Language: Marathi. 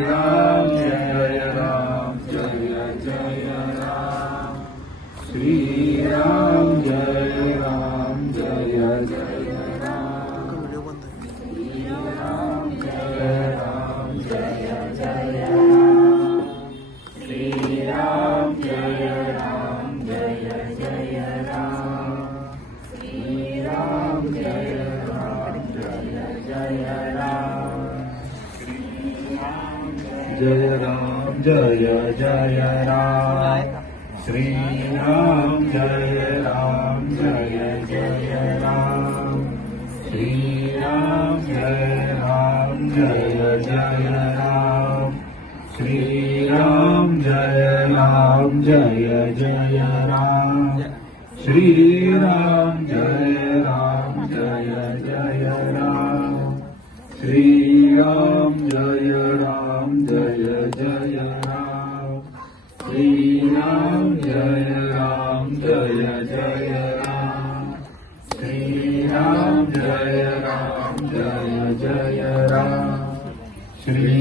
राम जय राम जय जय राम श्री राम जय राम जय जय राम श्री राम जय राम जय जय राम श्री राम जय राम जय जय राम श्री राम जय राम जय जय राम जय राम जय जय राम श्री राम जय राम जय जय राम श्री राम जय राम जय जय राम श्री राम जय राम जय जय राम श्री राम जय राम जय जय राम श्री राम जय राम जय जय राम श्री राम जय राम जय जय राम श्री राम जय राम जय जय राम श्री